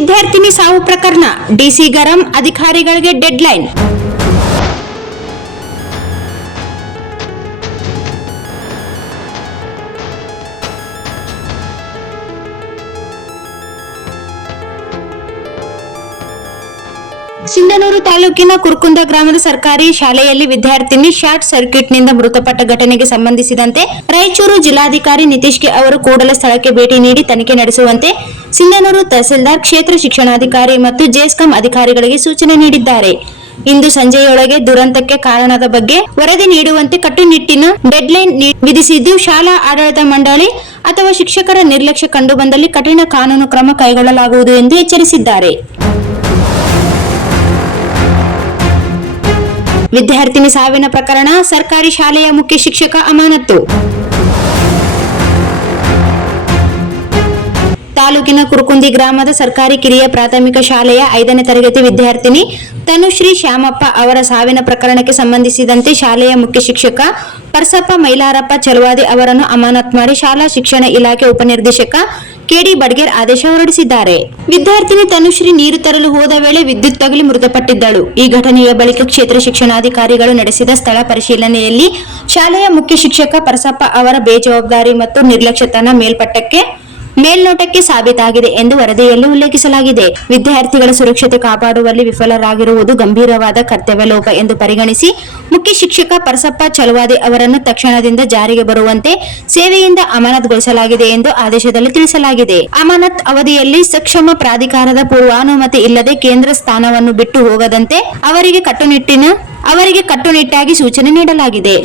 ವಿದ್ಯಾರ್ಥಿನಿ ಸಾವು ಪ್ರಕರಣ ಡಿಸಿ ಗರಂ, ಅಧಿಕಾರಿಗಳಿಗೆ ಡೆಡ್ಲೈನ್. ಸಿಂಧನೂರು ತಾಲೂಕಿನ ಕುರ್ಕುಂದ ಗ್ರಾಮದ ಸರ್ಕಾರಿ ಶಾಲೆಯಲ್ಲಿ ವಿದ್ಯಾರ್ಥಿನಿ ಶಾರ್ಟ್ ಸರ್ಕ್ಯೂಟ್ನಿಂದ ಮೃತಪಟ್ಟ ಘಟನೆಗೆ ಸಂಬಂಧಿಸಿದಂತೆ ರಾಯಚೂರು ಜಿಲ್ಲಾಧಿಕಾರಿ ನಿತೀಶ್ ಕೆ ಅವರು ಕೂಡಲೇ ಸ್ಥಳಕ್ಕೆ ಭೇಟಿ ನೀಡಿ ತನಿಖೆ ನಡೆಸುವಂತೆ ಸಿಂಧನೂರು ತಹಸೀಲ್ದಾರ್, ಕ್ಷೇತ್ರ ಶಿಕ್ಷಣಾಧಿಕಾರಿ ಮತ್ತು ಜೆಎಸ್ಕಾಂ ಅಧಿಕಾರಿಗಳಿಗೆ ಸೂಚನೆ ನೀಡಿದ್ದಾರೆ. ಇಂದು ಸಂಜೆಯೊಳಗೆ ದುರಂತಕ್ಕೆ ಕಾರಣದ ಬಗ್ಗೆ ವರದಿ ನೀಡುವಂತೆ ಕಟ್ಟುನಿಟ್ಟಿನ ಡೆಡ್ಲೈನ್ ವಿಧಿಸಿದ್ದು, ಶಾಲಾ ಆಡಳಿತ ಮಂಡಳಿ ಅಥವಾ ಶಿಕ್ಷಕರ ನಿರ್ಲಕ್ಷ್ಯ ಕಂಡುಬಂದಲ್ಲಿ ಕಠಿಣ ಕಾನೂನು ಕ್ರಮ ಕೈಗೊಳ್ಳಲಾಗುವುದು ಎಂದು ಎಚ್ಚರಿಸಿದ್ದಾರೆ. ವಿದ್ಯಾರ್ಥಿನಿ ಸಾವಿನ ಪ್ರಕರಣ, ಸರ್ಕಾರಿ ಶಾಲೆಯ ಮುಖ್ಯ ಶಿಕ್ಷಕ ಅಮಾನತು. ತಾಲೂಕಿನ ಕುರುಕುಂದಿ ಗ್ರಾಮದ ಸರ್ಕಾರಿ ಕಿರಿಯ ಪ್ರಾಥಮಿಕ ಶಾಲೆಯ 5ನೇ ತರಗತಿ ವಿದ್ಯಾರ್ಥಿನಿ ತನುಶ್ರೀ ಶ್ಯಾಮಪ್ಪ ಅವರ ಸಾವಿನ ಪ್ರಕರಣಕ್ಕೆ ಸಂಬಂಧಿಸಿದಂತೆ ಶಾಲೆಯ ಮುಖ್ಯ ಶಿಕ್ಷಕ ಪರಸಪ್ಪ ಮೈಲಾರಪ್ಪ ಚಲವಾದಿ ಅವರನ್ನು ಅಮಾನತು ಮಾಡಿ ಶಾಲಾ ಶಿಕ್ಷಣ ಇಲಾಖೆ ಉಪನಿರ್ದೇಶಕ ಕೆಡಿ ಬಡ್ಗೇರ್ ಆದೇಶ ಹೊರಡಿಸಿದ್ದಾರೆ. ವಿದ್ಯಾರ್ಥಿನಿ ತನುಶ್ರೀ ನೀರು ತರಲು ಹೋದ ವೇಳೆ ವಿದ್ಯುತ್ ತಗುಲಿ ಮೃತಪಟ್ಟಿದ್ದಳು. ಈ ಘಟನೆಯ ಬಳಿಕ ಕ್ಷೇತ್ರ ಶಿಕ್ಷಣಾಧಿಕಾರಿಗಳು ನಡೆಸಿದ ಸ್ಥಳ ಪರಿಶೀಲನೆಯಲ್ಲಿ ಶಾಲೆಯ ಮುಖ್ಯ ಶಿಕ್ಷಕ ಪರಸಪ್ಪ ಅವರ ಬೇಜವಾಬ್ದಾರಿ ಮತ್ತು ನಿರ್ಲಕ್ಷ್ಯತನ ಮೇಲ್ನೋಟಕ್ಕೆ ಸಾಬೀತಾಗಿದೆ ಎಂದು ವರದಿಯಲ್ಲಿ ಉಲ್ಲೇಖಿಸಲಾಗಿದೆ. ವಿದ್ಯಾರ್ಥಿಗಳ ಸುರಕ್ಷತೆ ಕಾಪಾಡುವಲ್ಲಿ ವಿಫಲರಾಗಿರುವುದು ಗಂಭೀರವಾದ ಕರ್ತವ್ಯ ಲೋಪ ಎಂದು ಪರಿಗಣಿಸಿ ಮುಖ್ಯ ಶಿಕ್ಷಕ ಪರಸಪ್ಪ ಚಲವಾದಿ ಅವರನ್ನು ತಕ್ಷಣದಿಂದ ಜಾರಿಗೆ ಬರುವಂತೆ ಸೇವೆಯಿಂದ ಅಮಾನತುಗೊಳಿಸಲಾಗಿದೆ ಎಂದು ಆದೇಶದಲ್ಲಿ ತಿಳಿಸಲಾಗಿದೆ. ಅಮಾನತ್ ಅವಧಿಯಲ್ಲಿ ಸಕ್ಷಮ ಪ್ರಾಧಿಕಾರದ ಪೂರ್ವಾನುಮತಿ ಇಲ್ಲದೆ ಕೇಂದ್ರ ಸ್ಥಾನವನ್ನು ಬಿಟ್ಟು ಹೋಗದಂತೆ ಅವರಿಗೆ ಕಟ್ಟುನಿಟ್ಟಾಗಿ ಸೂಚನೆ ನೀಡಲಾಗಿದೆ.